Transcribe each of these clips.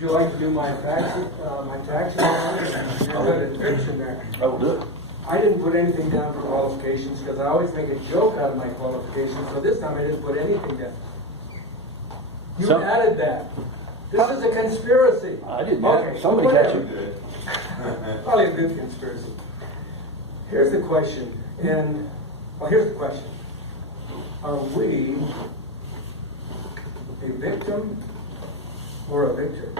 Would you like to do my tax return? You're good at fiction there. I will do it. I didn't put anything down for qualifications because I always make a joke out of my qualifications, so this time I didn't put anything down. You So- added that. This is a conspiracy. I didn't add it. Somebody got you. Probably a good conspiracy. Here's the question, here's the question. Are we a victim or a victor?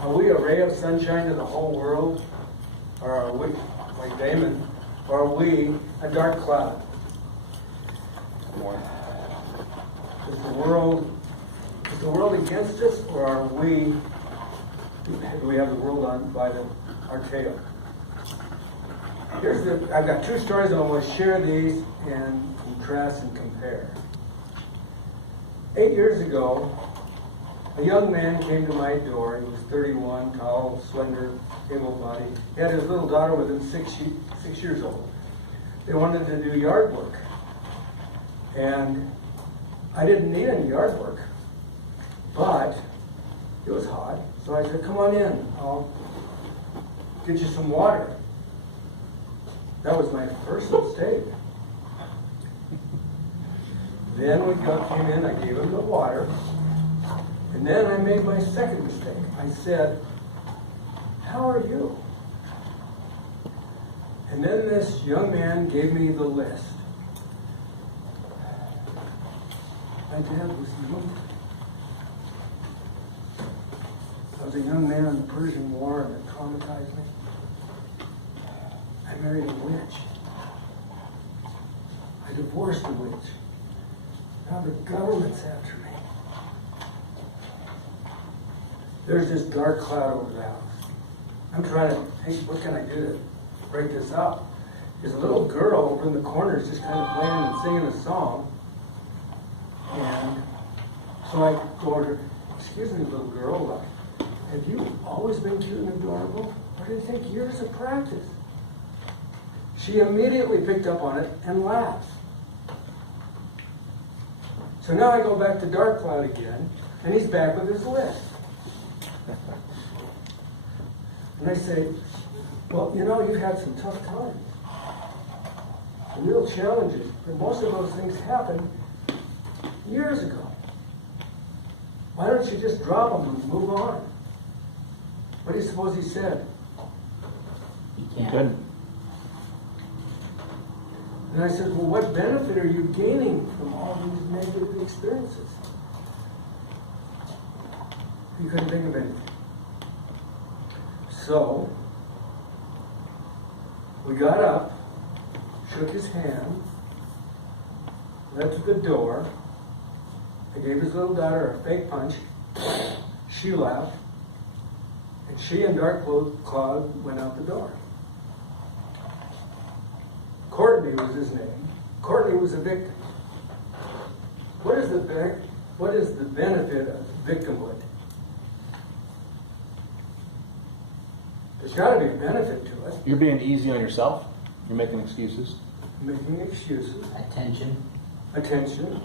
Are we a ray of sunshine to the whole world? Or are we, like Damon, or are we a dark cloud? Is the world against us, or are do we have the world on by our tail? I've got two stories and I want to share these and contrast and compare. 8 years ago, a young man came to my door. He was 31, tall, slender, able-bodied. He had his little daughter with him, 6 years old. They wanted to do yard work. And I didn't need any yard work, but it was hot. So I said, come on in, I'll get you some water. That was my first mistake. Then we came in, I gave him the water. And then I made my second mistake. I said, how are you? And then this young man gave me the list. My dad was moved. I was a young man in the Persian War that traumatized me. I married a witch. I divorced a witch. Now the government's after me. There's this dark cloud over the house. I'm trying to think, what can I do to break this up? There's a little girl over in the corner just kind of playing and singing a song. And so I go over to her, excuse me, little girl, have you always been cute and adorable? Or did it take years of practice? She immediately picked up on it and laughed. So now I go back to Dark Cloud again, and he's back with his list. And I say, well, you know, you've had some tough times, some real challenges, but most of those things happened years ago. Why don't you just drop them and move on? What do you suppose he said? You can't. Good. And I said, well, what benefit are you gaining from all these negative experiences? He couldn't think of anything. So, we got up, shook his hand, led to the door. I gave his little daughter a fake punch. She laughed. And she and Dark Cloud went out the door. Courtney was his name. Courtney was a victim. What is the benefit of victimhood? There's got to be a benefit to it. You're being easy on yourself. You're making excuses. Making excuses. Attention. Attention.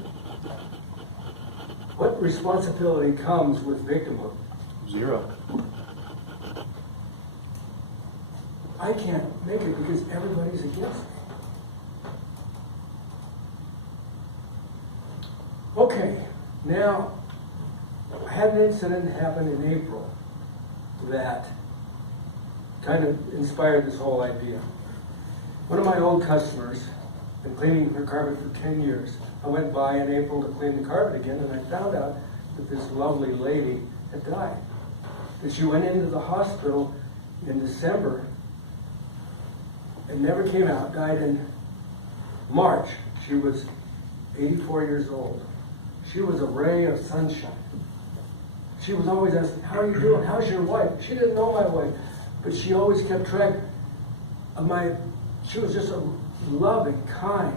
What responsibility comes with victimhood? Zero. I can't make it because everybody's against me. Okay, now, I had an incident happen in April that kind of inspired this whole idea. One of my old customers, been cleaning her carpet for 10 years. I went by in April to clean the carpet again, and I found out that this lovely lady had died. That she went into the hospital in December and never came out, died in March. She was 84 years old. She was a ray of sunshine. She was always asking, how are you doing? How's your wife? She didn't know my wife, but she always kept track of she was just a loving, kind,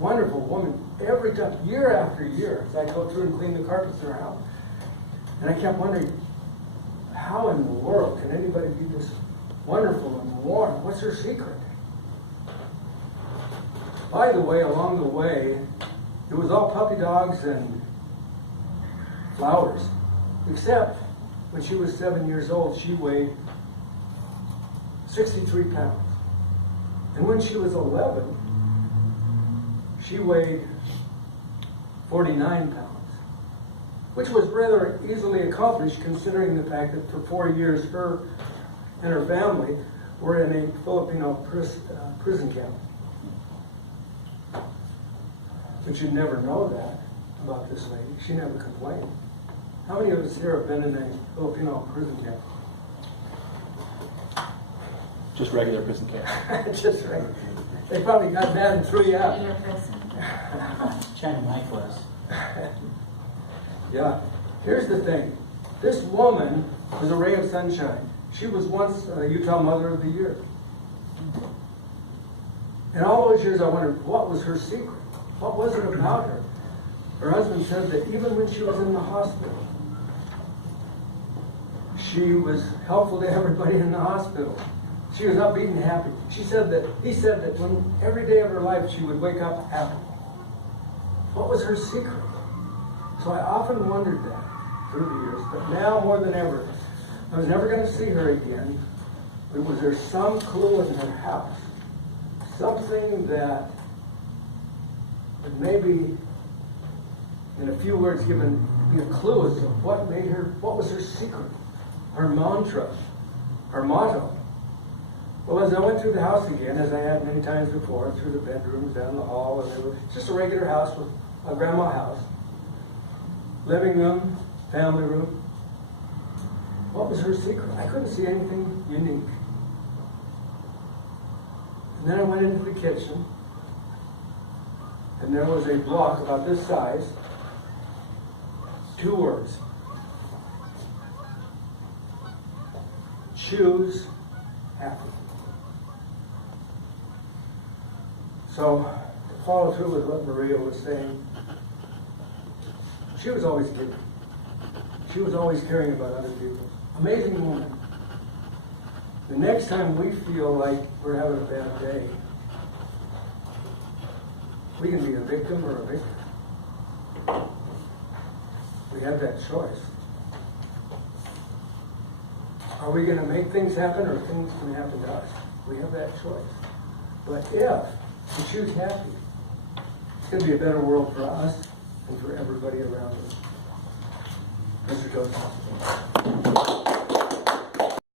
wonderful woman every time, year after year, as I go through and clean the carpets in her house. And I kept wondering, how in the world can anybody be this wonderful and warm? What's her secret? By the way, along the way, it was all puppy dogs and flowers. Except when she was 7 years old, she weighed 63 pounds. And when she was 11, she weighed 49 pounds, which was rather easily accomplished considering the fact that for 4 years her and her family were in a Filipino prison camp. But you'd never know that about this lady. She never complained. How many of us here have been in a Filipino prison camp? Just regular prison camp. Just right. They probably got mad and threw you out. Your person. China Mike was. Yeah. Here's the thing. This woman was a ray of sunshine. She was once Utah Mother of the Year. And all those years I wondered, what was her secret? What was it about her? Her husband said that even when she was in the hospital, she was helpful to everybody in the hospital. She was upbeat and happy. He said that when every day of her life she would wake up happy. What was her secret? So I often wondered that through the years, but now more than ever, I was never going to see her again. But was there some clue in her house? Something that would maybe, in a few words, give me a clue as to what was her secret, her mantra, her motto. Well, as I went through the house again, as I had many times before, through the bedrooms, down the hall, and it was just a regular house, with a grandma house. Living room, family room. What was her secret? I couldn't see anything unique. And then I went into the kitchen, and there was a block about this size, 2 words. Choose happy. So, to follow through with what Maria was saying, she was always giving. She was always caring about other people. Amazing woman. The next time we feel like we're having a bad day, we can be a victim or a victim. We have that choice. Are we going to make things happen, or things can happen to us? We have that choice. But if we choose happy, it's going to be a better world for us and for everybody around us. Mr. Joseph.